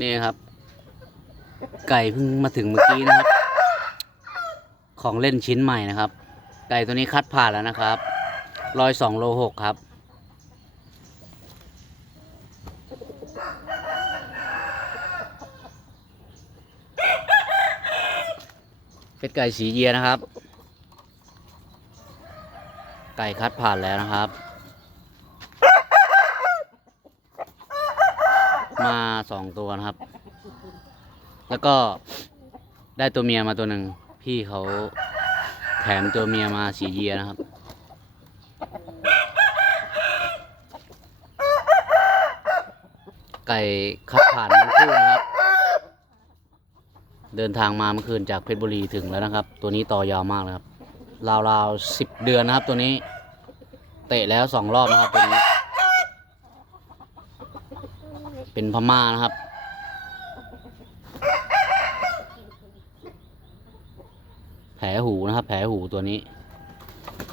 นี่ครับ ไก่เพิ่งมาถึงเมื่อกี้นะครับ ของเล่นชิ้นใหม่นะครับ ไก่ตัวนี้คัดผ่านแล้วนะครับร้อยสองโลหกครับ เป็นไก่สีเยียนะครับ ไก่คัดผ่านแล้วนะครับ มาสองตัวนะครับ แล้วก็ได้ตัวเมียมาตัวหนึ่ง พี่เขาแถมตัวเมียมาสีเยียนะครับ ไก่คัดผ่านทั้งคู่นะครับ เดินทางมาเมื่อคืนจากเพชรบุรีถึงแล้วนะครับ ตัวนี้ต่อยาวมากเลยครับราวๆสิบเดือนนะครับตัวนี้ เตะแล้วสองรอบนะครับตัวนี้ เป็นพม่านะครับ แผลหูนะครับ แผลหูตัวนี้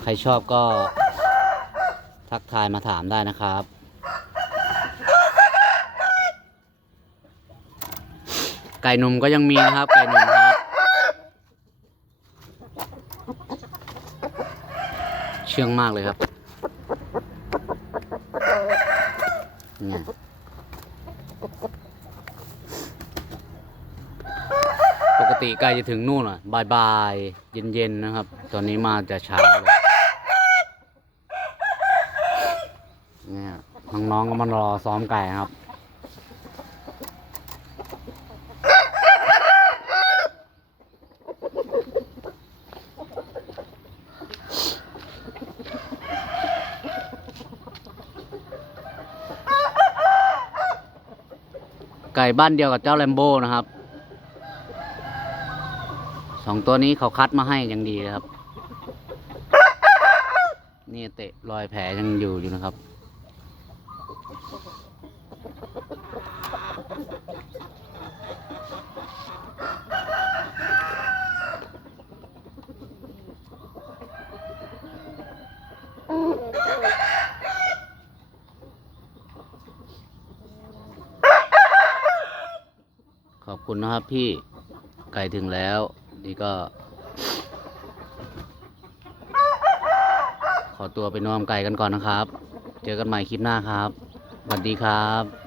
ใครชอบก็ ทักทายมาถามได้นะครับ ไก่หนุ่มก็ยังมีนะครับ ไก่หนุ่มครับ เชื่องมากเลยครับ เนี่ย ปกติไก่จะถึงนู่นอะบ่ายบายๆเย็นๆนะครับ ตอนนี้มาจะเช้าเลยเนี่ยน้องๆก็มารอซ้อมไก่ครับ ไก่บ้านเดียวกับเจ้าแลมโบ้นะครับสองตัวนี้เขาคัดมาให้อย่างดีครับ นี่เตะรอยแผลยังอยู่อยู่นะครับ ขอบคุณนะครับพี่ไก่ถึงแล้ว นี่ก็ ขอตัวไปนอนไก่กันก่อนนะครับ เจอกันใหม่คลิปหน้าครับสวัสดีครับ